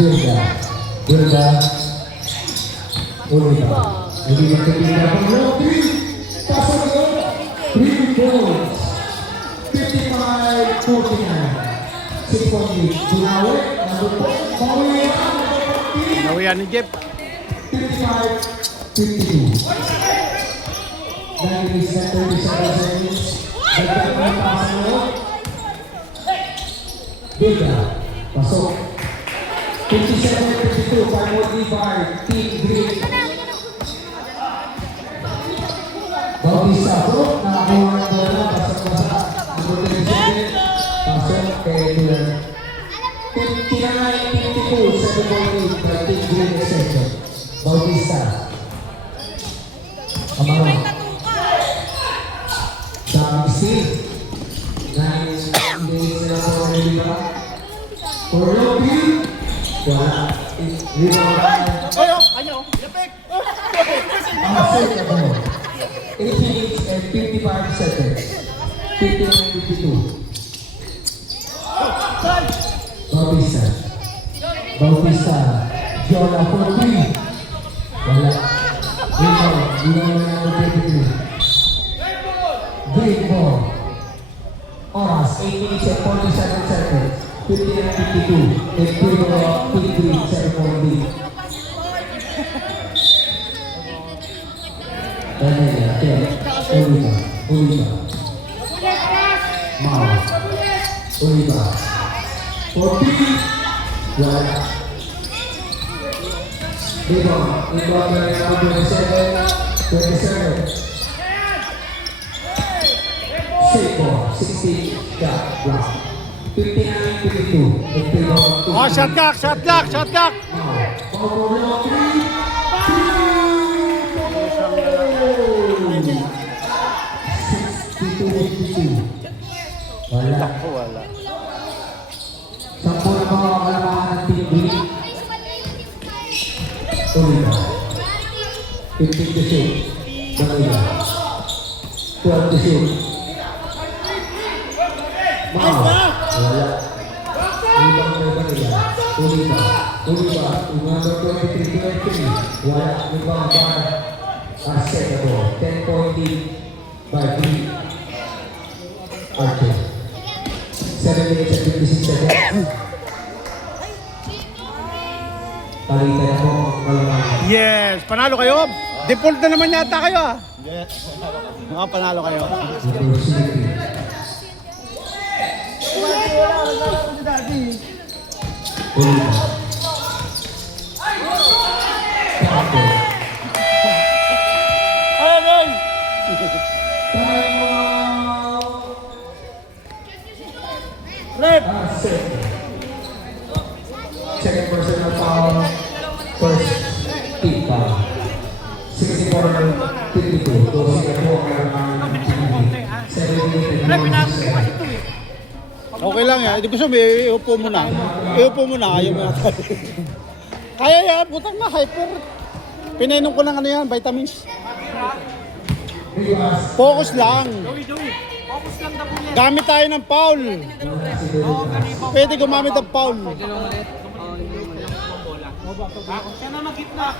Bilda. Oliva. Hindi magkakita ng Lodi. Pasok ko. 3 points. 55-49. 6 point lead. Bunawi. Number 4. Nawiyan ni Jeff. 55-52. 37 seconds. Dagdag na pasok mo. Bilda. Pasok. 57-52. 5 more divide. Team Green. Bautista bro. Nakakuha ng bola. Pasok-basa. Number 27. Pasok kay Tulan. 59-52. 7 more lead. Team Green exception. Bautista. Amaro. Daming Steve. 9 days na po na diba? For Lopi. Wala. Rebound. Ayaw. Yapik. Set na po. 8 minutes and 55 seconds. 59-52. Bautista. Bautista. Jola for 3. Wala. Rebound. Rebound na number 23. Green ball. Oras, 8 minutes and 47 seconds. 59-52. And Green ball, Team Green, 7 point lead. Daniela, Oliva, Oliva. Mau. Oliva. 40. Wala. Rebound. Rebound na number 27. Seiko, 16, shot block. 59-52. Oh, shot clock, shot clock, shot clock. Now, 62-52. Wala. Wala. Sampo na mga kalamahan ng Team Green. Oliva. 15 to shoot. Manila. 12 to shoot. Mau. Wala. Ibang may Manila. Oliva. Oliva. Number 23-23. Wala. Ibang bar. Asset na po. 10 point lead by Green. Archer. 7 minutes and 56 seconds. Palitan na po ang kalamahan. Yes, panalo kayo. Default na naman yata kayo ah. Yes. Panalo kayo. Number 16. Oliva. Tapo. Time out. Red. Asset. Second personal foul. First team foul. 64-52. Dosing na po ang kalamahan ng Team Green. 7 minutes and 1 seconds. Okay lang yan. Hindi ko sabi, iupo mo na. Iupo mo na. Ayaw mo yata. Kaya yan. Putang na. Hyper. Pinainom ko ng ano yan. Vitamins. Focus lang. Focus lang na po yan. Gamit tayo ng foul. Pwede gumamit ng foul. Siya na mag-gitna.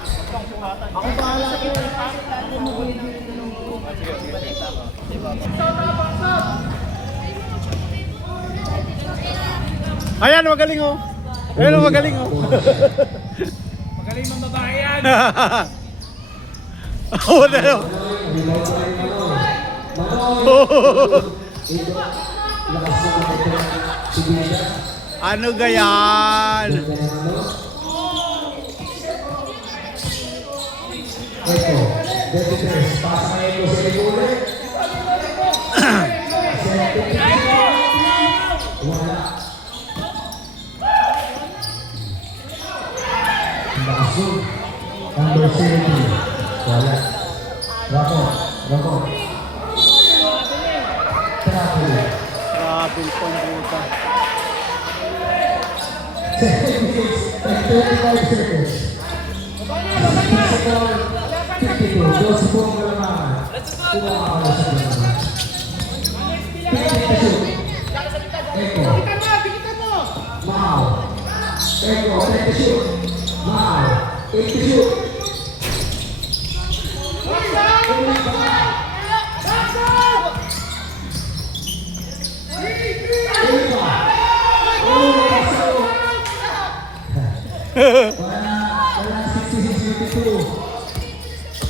Ako bahala ko. Ayan, magaling oh. Ayan, magaling oh. Magaling mga babae yan. Oh, na yun. Ano gayan? Eko, 23. Pasa na ito sa likod. Wala. Basog. Number 17. Wala. Rapot. Rapot. Trapple. Grabe pong puta. 7 minutes and 35 seconds. 52. Dos po ang kalamangan. Kuha ka pala sa kalamangan. 52. Eko. Mau. Echo, take the shoot. Mal, take the shoot. Wala 66-52.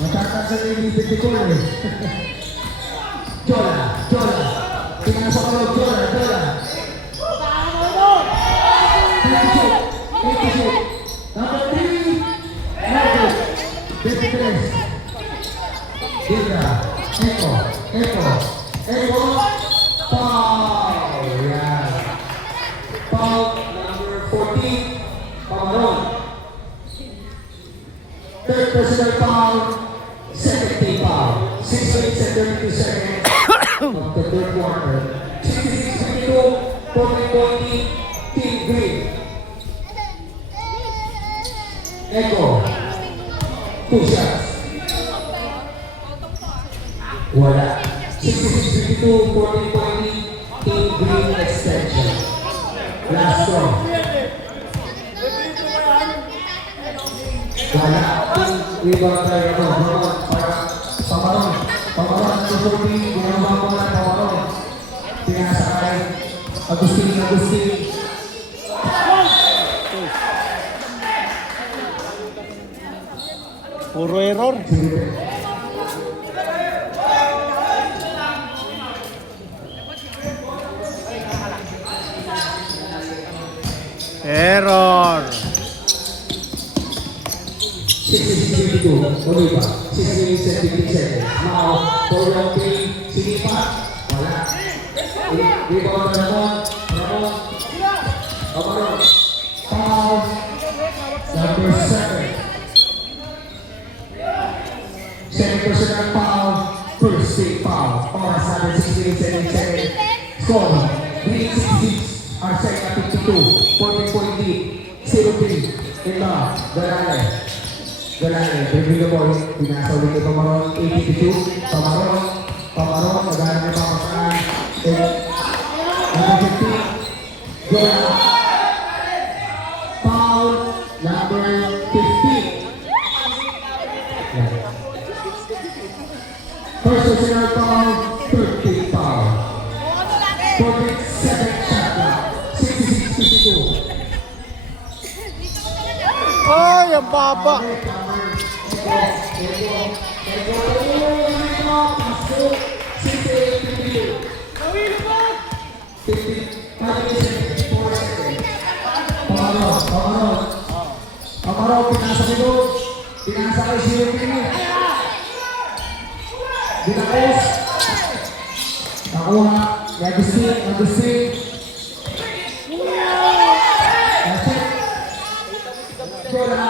Matatagal yung ibig ko eh. Jola. Tingnan sa kalog, Jola. 82. Number 3. Marcos. 53. Dila. Echo. Foul. Yan. Foul number 14. Pamaron. Third personal foul. Second team foul. 6 minutes and 32 seconds of the third quarter. 66-52. 40-20. Team Green. Echo. 2 shots. Wala. 66-52. 40-20. Team Green extension. Last one. Wala. Rebound tayo ito. Pamaron. Pamaron. Susurbi. Ginagawa ko na Pamaron. Pinasakay. Agustin. Puro error. Error. 66-52. Oliva. 6 minutes and 15 seconds. Now, for round 3. Sinipa. Wala. Rebound na Ramon. Pamaron. Foul. Number 7. Second personal foul. First team foul. Oras natin 6 minutes and 8 seconds. Score. Green 66. Arsene at 52. 40-point lead. 0-3. Ito. Galane. Bring the ball. Pinasa ulit kay Pamaron. 82. Pamaron. Nagana na pamakaan. Number 15. Gola. Foul. Number 15. First personal foul. Third team foul. 47 shot clock. 66-52. Ay, ang baba. Pamaron, pinasa dito. Pinasa kay Sirupini. Dinakos. Nakuha. Agustin. That's it. Gola.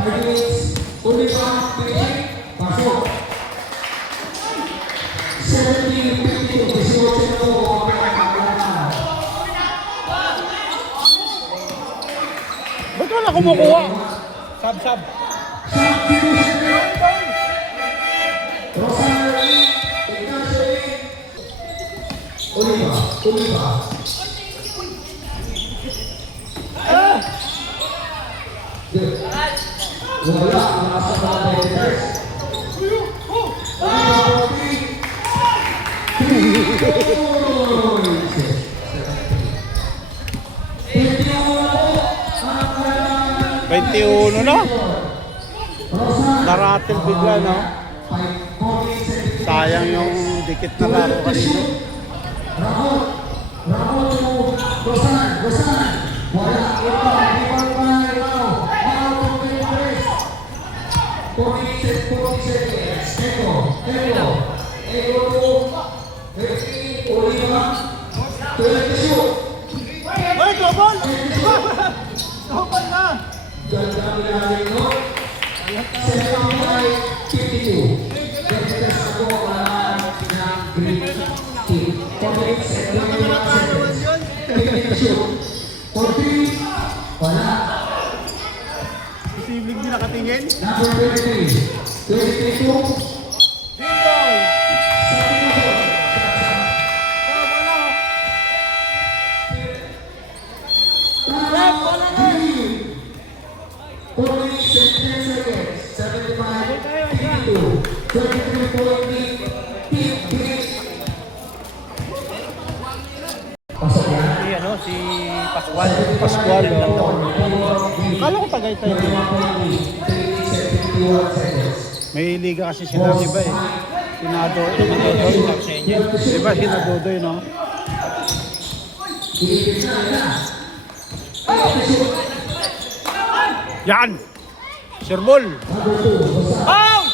5 minutes. Oliva. Pasok. 17-52. 18 na po. Ba't wala kumukuha? Sab. Oliva. Wala. Nasa mga Peters. Uno na. Naratil bigla, no? Sayang yung dikit na laro kanina. Ramon, Rosan. Wala. Oliva. Ay, global! Global na! Ganda nilalagay no? 75-52. Ganda sa buwan ng Green Team. 48 seconds. 40. Wala. Posibleng di nakatingin. Number 23. 23-2. Police and 10 seconds. 75, 82. 23 point lead. Team Green. Pasok yan. Si ano, si Pascual. Pascual. Kala ko Tagaytay. 21 point lead. 3 seconds. May liga kasi sila iba eh. Sinadodoy. Diba sinadodoy, no? Yan! Sirbol! Foul!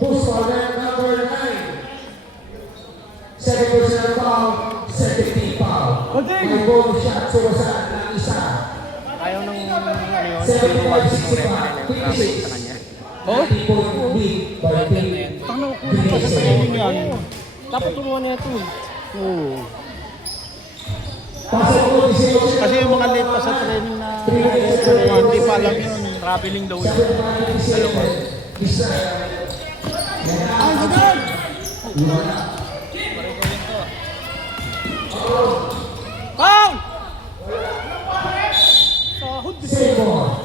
Push corner number 9. Second personal foul, second team foul. May bonus shot, sumasaan ng isa. Ayaw ng ano yun, 75-65, 56. Oh? 90 point lead by team. Tangna ko kulang pa sa training yan. Dapat tumuha na ito eh. Oo. Pasok ko, 18. Kasi yung mga late pa sa training na hindi pa alam yun. Traveling daw yun. Isa. Ang gagawin! Foul! Save ball.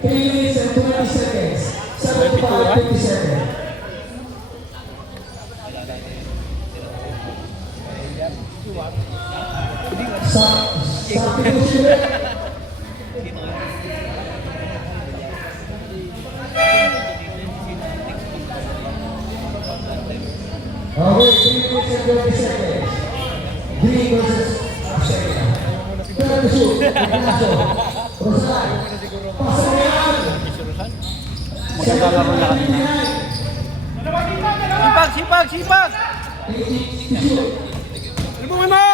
3 minutes and 20 seconds. 75-57. Substitution. Okay, 3 minutes and 20 seconds. Green versus Australia. Turn to shoot. Ignacio. Rosal. Pasok na yan. Maganda laro na kanina. Sipag, sipag, sipag! Libungin mo!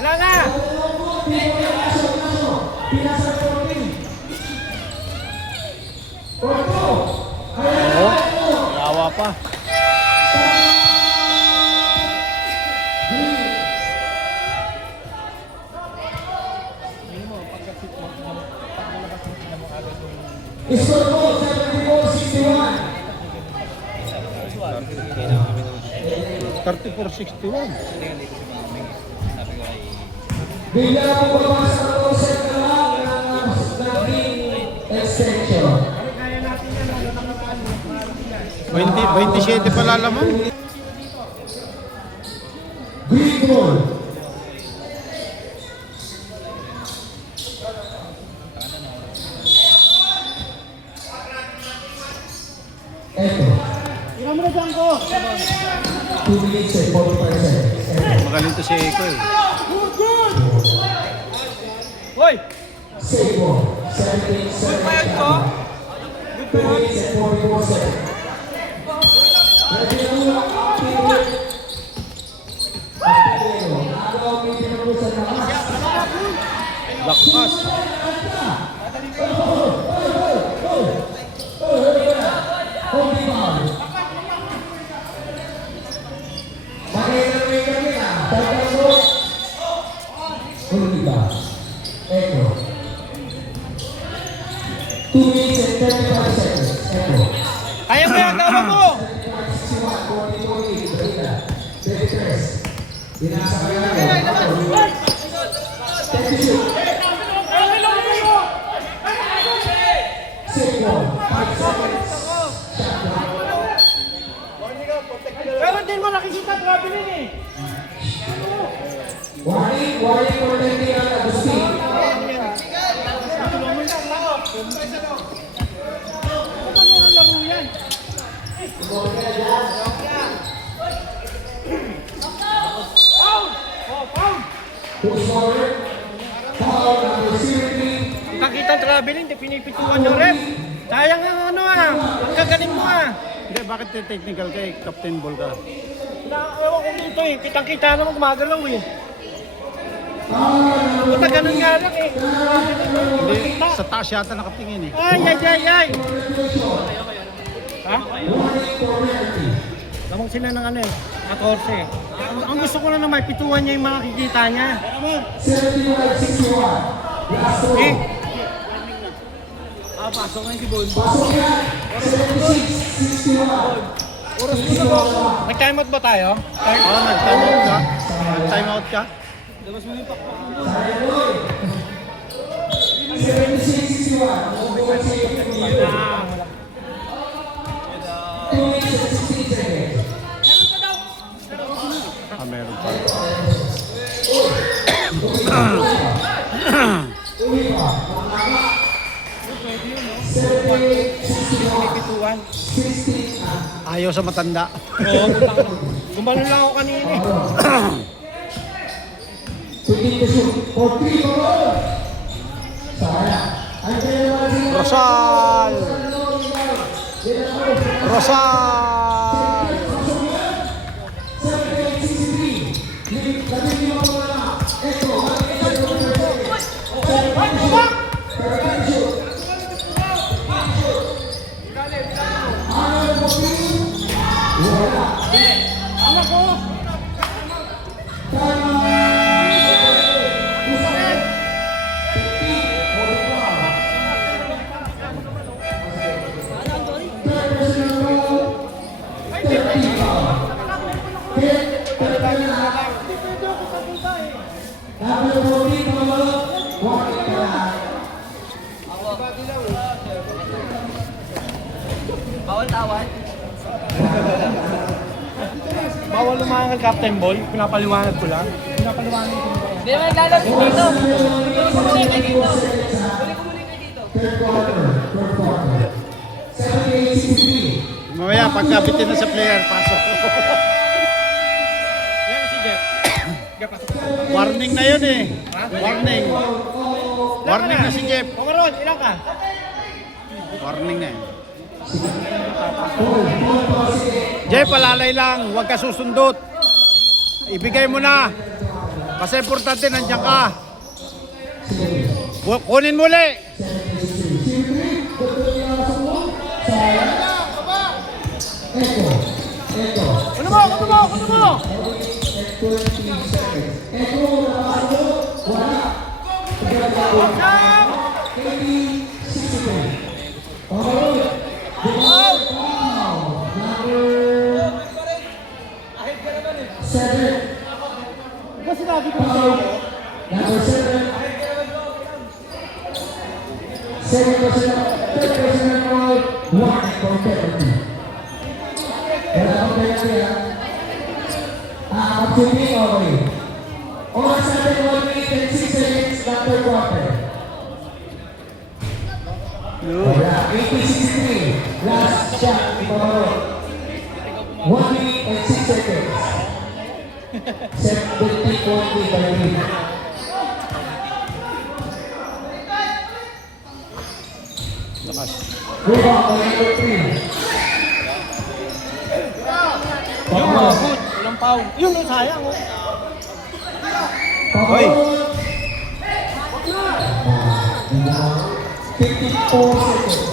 Wala na! Oo. Yawa pa. Score ball, 74-61. 34-61. Bigla po babasa ko sa kalang ng green extension. 27 pala lamang. Green goal. Eto. Tingnan mo na dyan ko! 2 minutes and 45 seconds. Eto. Magalito si Eko eh. Hoy! Save ball. 17 Bayad seconds. ko! 2 minutes and 44 seconds. Ready na muna. Teamwork. Pagpilero. Agaw, may tinapusan na mas. Lakas. Holding foul. Makailangan kami na. Tagal mo. Holding foul. Echo. 2 minutes and 35 seconds. Echo. Kaya mo yan, tawa mo! 61, 23. Binasa ka na. Take the shoot. Save ball. 5 seconds. Shot clock. Pero din mo nakikita, traveling eh! Warning for the Agustin. Push forward. Foul number 03. Nakita traveling, di pinipituan yung rep. Sayang ang ano ah, ang gagaling mo ah. Hindi, bakit technical ka eh? Captain Ball ka. Ewan ko dito eh, kitang-kita naman gumagalaw eh. Puta ganun nga lang eh. Hindi, sa taas yata nakatingin eh. Ay, ay, ay, ay! Ha? Warning for penalty. Lamang sila ng ano eh, 14. Ang gusto ko lang na may pituan niya yung makikita niya. 71-61. Last throw. Eh! Pasok na yung sibon. Pasok yan. 76-61. Nag-time out ba tayo? Oo, nag-time out ka. Nag-time out ka. Sayang Roy. 76-61. Mongol City. 2 minutes and 16 seconds. Meron pa. Uwi pa. Pituan. 16 na. Ayaw sa matanda. Oo, gumbalo lang ako kanina eh. Pwede ka shoot. For 3 ball. Sayang. Andrea Martin. Rosal! Rosal! Bawal-tawal. Bawal lumangan kay Captain Ball. Pinapaliwanag ko lang. Pinapaliwanag ko lang. Hindi naman lalabas dito. Huli ka dito. Huli ka dito. Mamaya, pagkabitin na sa player, pasok. Yan si Jeff. Jeff, pasok. Warning na yun eh. Warning. Warning na si Jeff. Kumaron, ilang ka? Warning na yun. Jeff, palalay lang. Huwag ka susundot. Ibigay mo na. Kasi importante, nandiyan ka. Kunin mo ulit. Ano mo? Ano mo? Ano mo? Diba sinabi ko sa'yo? Number 7. Second person, third person roll, 1 for penalty. Wala akong penalty ha. Opportunity okay. Oras natin 1 minute and 6 seconds ng third quarter. Wala, 80-63. Last shot, Pamaro. 1 minute and 6 seconds. 70-40 by lead. Lakas. Move on by number 3. Yung mga good. Walang foul. Yun, ang sayang. Oh. Hoy. 54 seconds.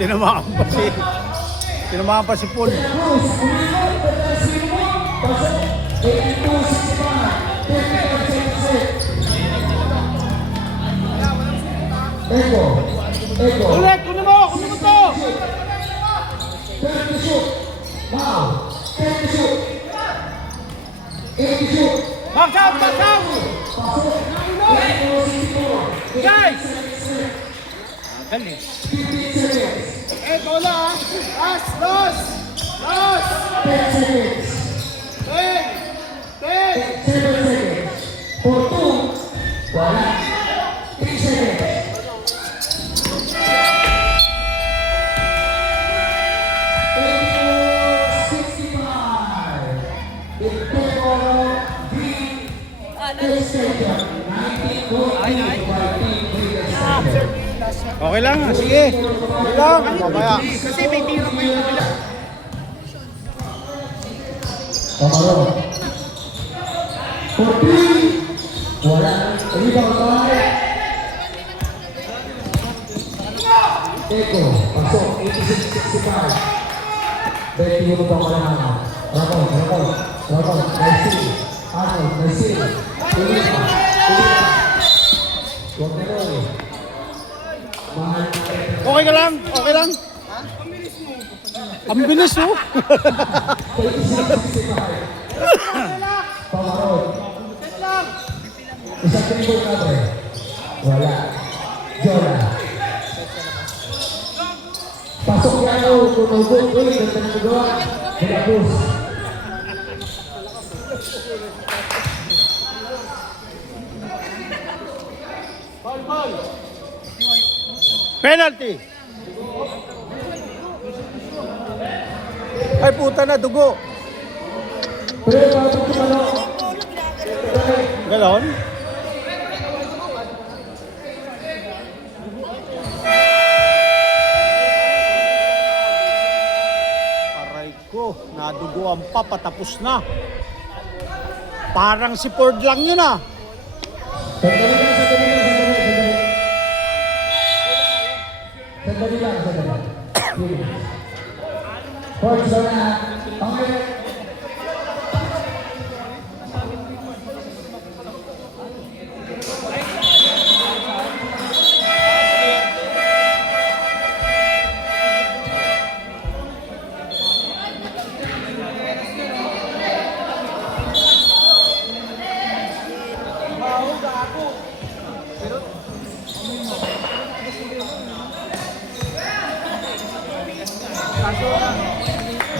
Tinamaan pa si... Tinamaan pa si Paul. Cruz, umiwan, pasok, 82-65, 35 seconds. Eko. Ulit, kunin mo! Kunin mo to! Turn to shoot. Now, turn to shoot. 80 shoot. Box out! Box out! Pasok, 82-64, Guys! Galing. 15 seconds. Eh, bola ah! Last! 10 seconds. 7 seconds. For 2, wala. 3 seconds. Okay lang, sige. Okay lang, mamaya. Kasi may tiro pa yung kabila. Pamaro. For 3, wala. Rebound by Eko. Pasok, 86-65. 21 pa wala na. Ramon. Naisi. Arnold, Naisi. Tulipa. Huwag na rin. Mahal na Okay ka lang? Okay lang? Ang bilis oh. Pamarot. Isang triple cover. Wala. Jola. Pasok yan o. Kunubog. Uy, ganda na magawa. Hilabos. Penalty. Ay puta na, dugo. Pero pasok yung ano. Galon? Aray ko, naduguan pa, patapos na. Parang si Ford lang yun ah. Sandali lang, sandali lang, sandali, sandali. Sandali lang, sandali. Ford, sana. Okay.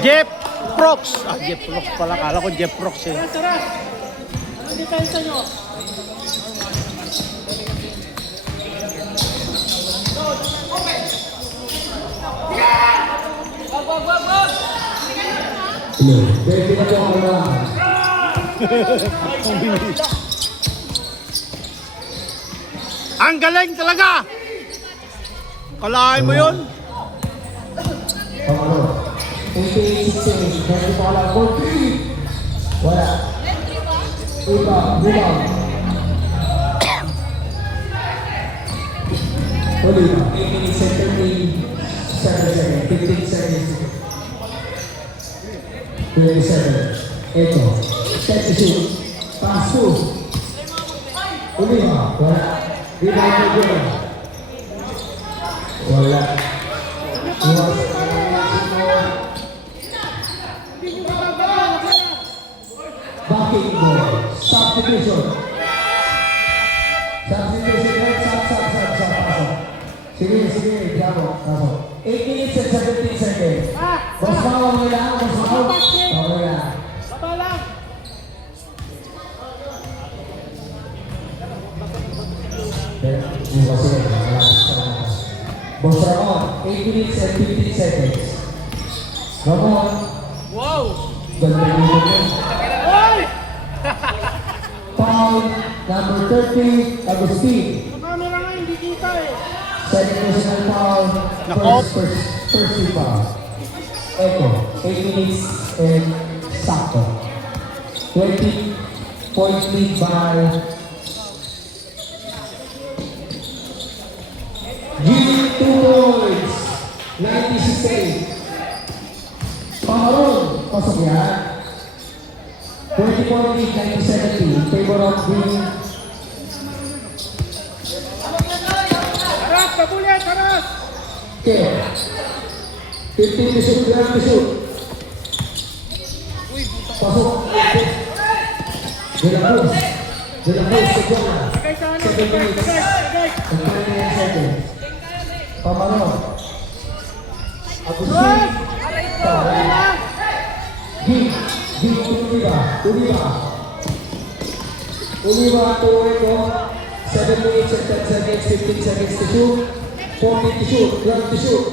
Jeff Prox. Ah, Jeff Prox pala. Kala ko Jeff Prox eh. Saras! Anong depensa nyo? Hello. Pwede na po ako lang. Ang galing talaga! Kalahin mo yun? Pamarot. 88-16. Pwede pa lang. 4-3. Wala. Iba. Bumaw. Uli. 8 minutes and 37 seconds. 15 seconds. 27. Ito. Set to shoot. Pass to. Uli ba? Wala. Rebound to goal. Wala. Iwas. Backing goal. Substitution. Substitution. Stop. Pasok. Sige. Bravo. Pasok. 8 minutes and 17 seconds. Boss Mao, okay lang. Boss Mao. Okay lang. Baba lang! Boss Ramon, 8 minutes and 15 seconds. Ramon. Wow! Ganda yung video. Hoy! Foul number 30, Agustin. Ang camera nga hindi kita eh. Second personal foul. Nako. First foul. Eto, 8 minutes and sakto. 20 point lead by Gini 2 points. 96-8. Pamaron, pasok yan. 20 point lead, 90-70. Favor of Green. Taras! Kabulit! Taras! Okay. 15 to shoot, 12 to shoot. Pasok. De La Cruz, Segura. Sigay sa ano? 7 minutes Sigay! and 29 seconds. Pamaron. Agustin. Hoy! Tara. Gig, Uliwa to ito. 7 minutes and 10 seconds, 15 seconds to shoot. 14 to shoot, 12 to shoot.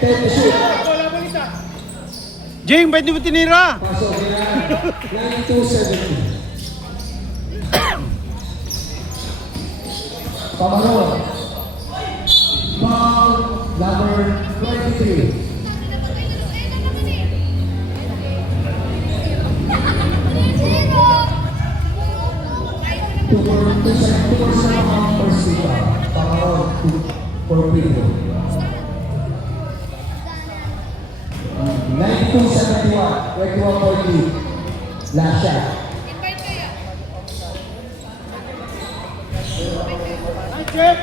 10 to shoot. Wala mo isa! Jing, ba't di mo tinira? Pasok nila. 92-70. Pamaron. Foul number 23. Two percent of first rebound. Pamaron for video. 92-71. 21 point lead. Last shot. Nice, Jeff!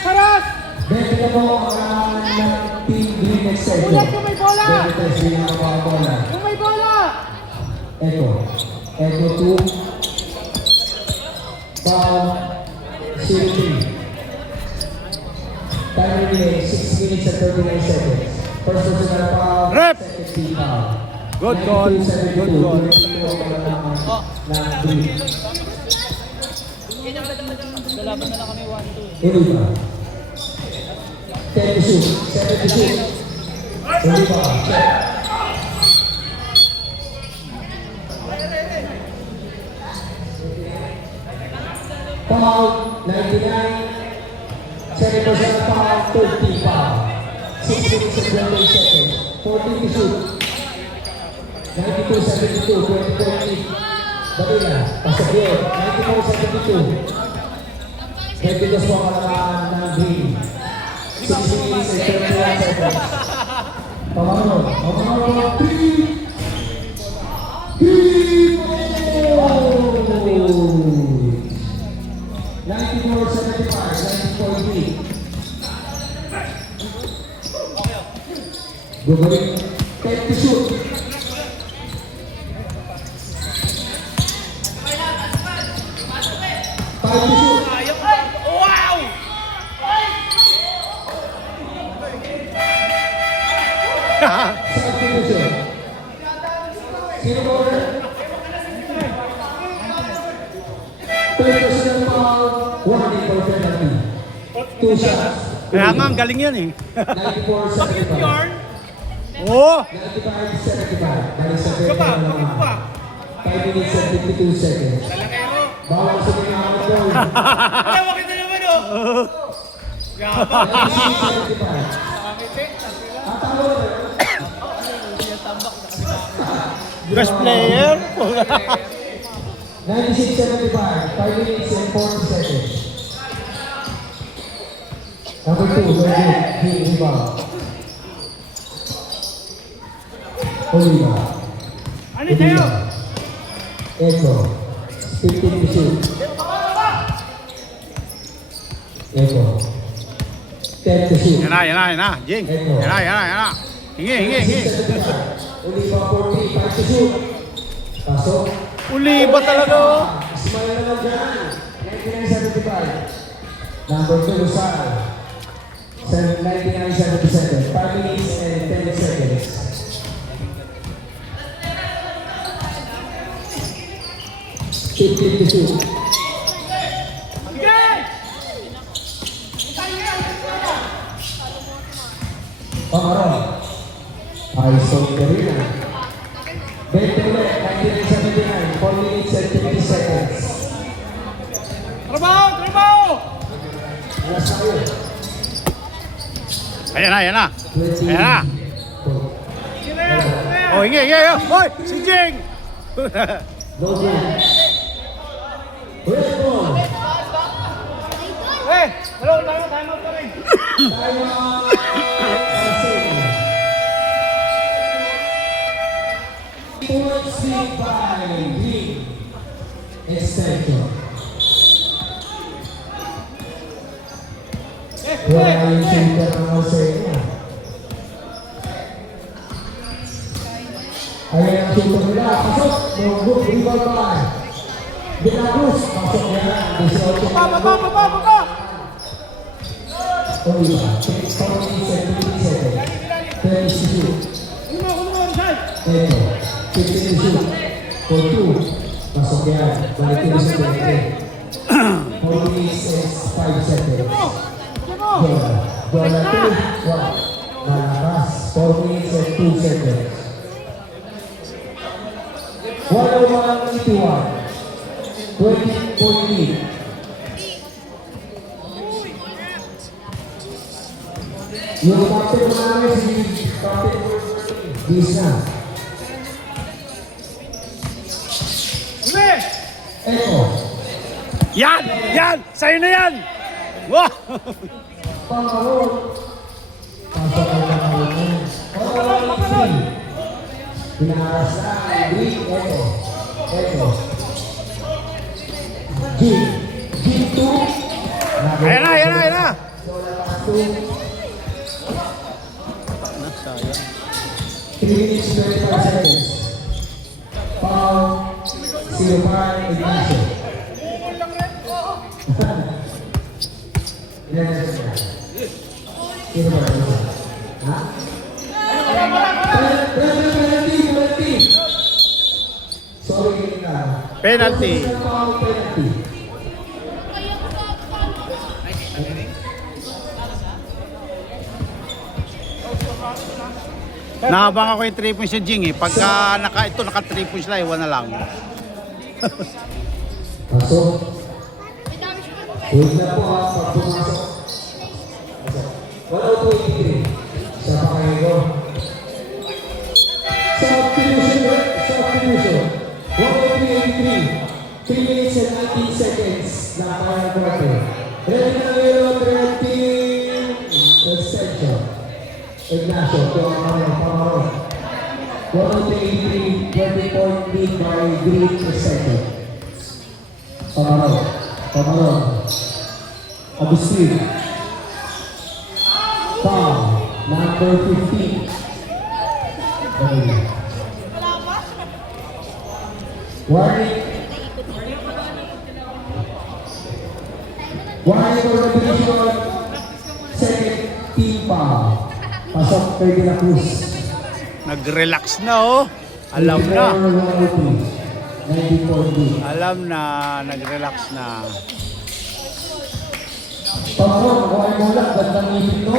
Haras! 20 na po ang ng Team Green next set. Ulit yung may bola! 23 din ang mga bola. Yung may bola! Eto 2. Foul. Shooting. Time remaining 6 minutes and 39 seconds. First personal foul. Rep! Second team foul. Good call. Good call. Ng Green. Lalaban na lang kami 1-2. Uli ba? 10 to shoot. 7 to shoot. Uli ba? Check. Foul, 99. Second personal foul, 30 foul. 6 minutes and 28 seconds. 14 to shoot. 92-72, 20-20. Dali na, pasok yun. 94-72. 22 po ang kalamaan ng Green. 6 minutes and 31 seconds. Pamaron. 94-75, 94-3. Gugurin. 10 to shoot. Substitution. Sino ba order? Third personal foul, 1 in for penalty. 2 shots. Kaya nga, ang galing yan eh. 94-75. Oo! 95-75. Dahil sa penalty naman. 5 minutes and 52 seconds. Bawal sa pinakamat ko. Tawa kita naman oh! 96-75. Best player. 96-75, 5 minutes and 40 seconds. Number 2, very good. Hey, rebound. Oliva. Ano tayo? Echo. 15 to shoot. Echo. 10 to shoot. Yan na. Jing. Yan na. Hingi. Oliva 40, 5 to shoot. Pasok. Uli ba talaga? Smile naman dyan. 99-75. Number 2, Lusal. 99-77. 5 minutes and 10 seconds. Fifteen to shoot. Pamaron. Aison Carina. 20 ulit, 1979, 4 minutes and 50 seconds. Trabaho! Alas na yun. Ayan na. 20. Ayan na. Oh, hingi. Hoy, si Jing! Go green. Red ball. Time out kami. Time out. Points lead by Green. Extension. Wala yung shooter ng Marseille. Ayan ang shooter nila. Pasok. No good. Rebound by Binagos. Pasok yan. 18. Baba! Oliva. 4 minutes and 15 seconds. 20 to shoot. Eto. 15 to shoot. For 2. Pasok yan. Balikin sa 20. 4 minutes and 5 seconds. Bola 2, 1. Malakas. 4 minutes and 2 seconds. 101-81. 20-point lead. Yung captain namin si Captain Disna. Eto. Yan! Sa'yo na yan! Wow! Pamaron. Pasok ang pamaron. Pamaron. Pinaras na. Green. Eto. G2. Ayan na! Na, sayang. 3 minutes 25 seconds. Foul. Silomar Ignacio. Ilan na siya? Sino ba? Ha? Penalty! Sorry, Penalty. Penalty. Nahabang ako yung 3 points si Jing eh. Pagka naka 3 points lang, iwan na lang. Pasok. Huwag na po ha, pag pumasok. 102.83. Sa pakayo. Substitution. 103.83. 3 minutes and 19 seconds. Nakakaya quarter. Ready na ngayon, red team. Extension. Ignacio, ito ang Pamaron. 103.83. 20-point lead by Green second. Pamaron. Agustin. Foul. Number 15. Warning for the division. Second team foul. Pasok kay De La Cruz. Nag-relax na oh. Alam na. 90-point lead. Alam na, nag-relax na. Pamaron, nakuha mo lang. Gandang ngipin no?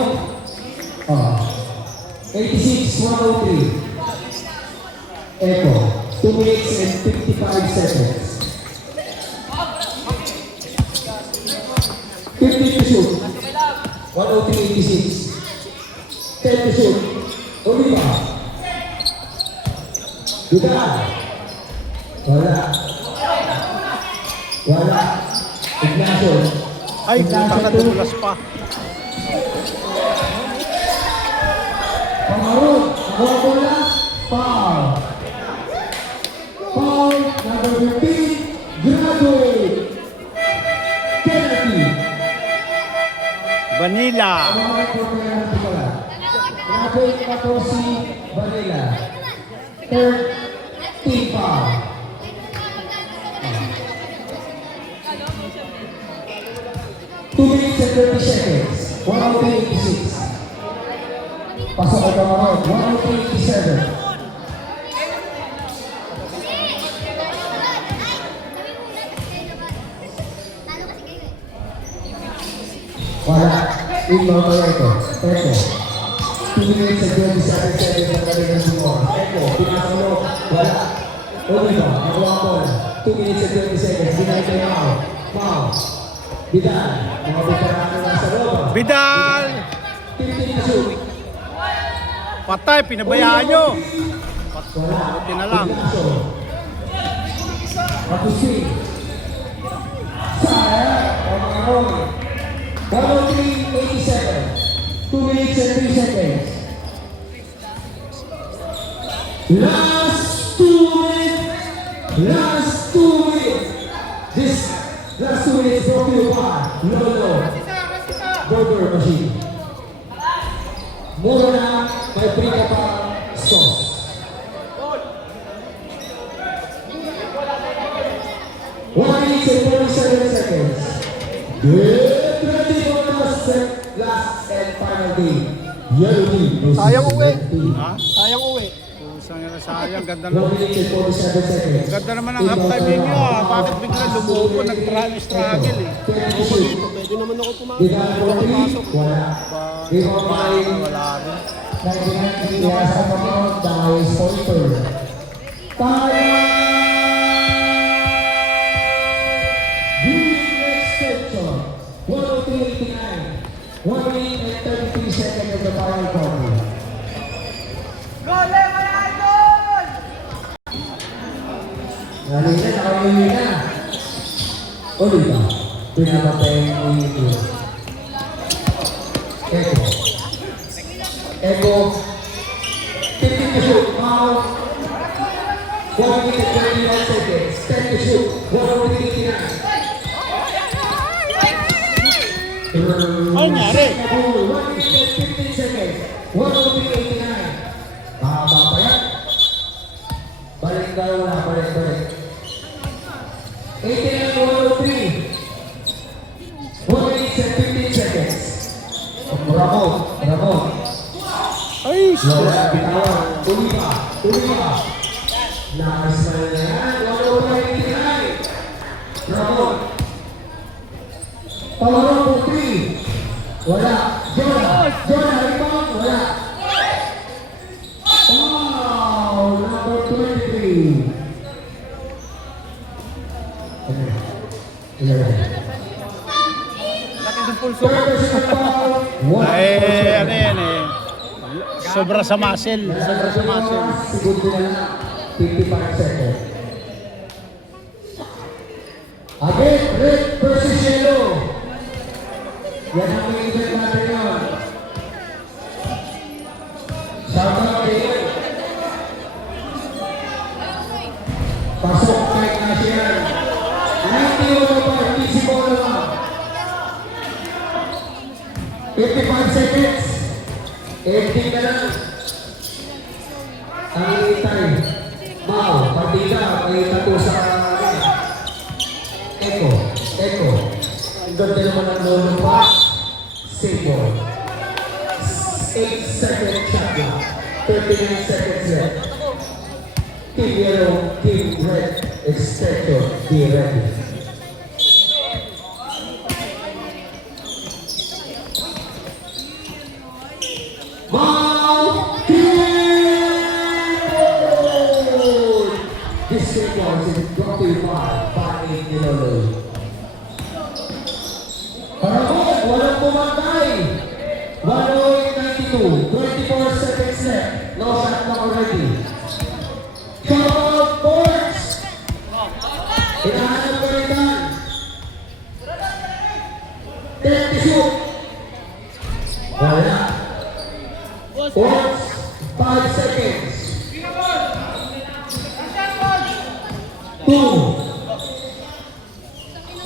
86-103. Echo, 2 minutes and 55 seconds. 50 to shoot. 103.86. 10 to shoot. Oliva. Vidal. Wala. Ignacio. Ay, putang na tumulas pa. Pamaron, nakuha mo lang. Foul. Foul number 15, graduate. Penalty. Vanilla. Graduate na po si Vanilla. Third team foul. Two minutes and 30 seconds. 103.86. Pasok ay Pamaron. 103.87. Wala. Mamaya ito. Echo. 2 minutes and 27 seconds ang kanilang score. Echo. Pinasalo. Wala. Oliva. Nakuha ko. 2 minutes and 20 seconds. Binayte Mao. Vidal. Mga veterano na sa loob. Vidal! 15 na shoot. Patay, pinabayaan nyo. Wala. Buti na lang. Ignacio. Agustin. Sayang. Pamaron. 103.87. 2 minutes and 3 seconds. Last 2 minutes. This last 2 minutes brought to you by Lolo Burger Machine. Mura na, may free ka pa sauce. One minute and 47 seconds. Get ready for the last and final game. Yellow team versus Sayang uwi. red team. Ha? Sayang uwi. Pusang na sayang. Ganda 1 na. minute and 47 seconds. Ganda naman ang halftime ninyo ah. Bakit bigla lumubo? Nag-struggle eh. Pwede naman ako pumasok. Vidal for three. Wala. Rebound by Wala rin. 99 kaya sa Pamaron dahil pointer. Time! Green extension. 103.89. 1 minute and 33 seconds of the final quarter. Nalina, nakawili na. Oliva. Pinapatay mo ito. Echo. 15 to shoot. Foul. 1 minute and 21 seconds. 10 to shoot. 103.89. Ano nangyari? 1 minute 15 seconds. 1:89. Mahaba pa yan. Balik daw na, balik. 89-103. 1 minute and 15 seconds. Ramon. Ay, Wala, bitawan. Tuloy pa. Nice na yan. 1:89. Ramon. Pawaro po 3. Wala. Jonah, rebound. Wala. Wow, number 23. Laki ng pulso. Third personal foul. ano yan eh. Sobra sa muscle. Segundo na lang. 55 seconds. Again, red versus yellow. Yan ang main event natin yun. Shout out kayo. Pasok kahit na siya. Hindi mo na ba? Hindi si Bono na. 55 seconds. 18 na lang. Ang itay. Wow, partida. May tato sa Echo. Ang ganda naman ang lolo pa. Save ball. 8 seconds shot clock. 39 seconds left. Team Yellow, Team Red, Expecto, be ready. This game was brought to you by 8 Yellow. Paramon, walang pumantay. 108.92, 24 seconds left. No shot clock already. Come boards! Hinahanap ko rin yan. 10 to shoot. Wala. Boards, 5 seconds. 2.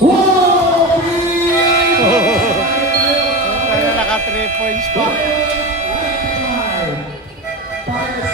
Whoa! Kaya naka 3 points pa.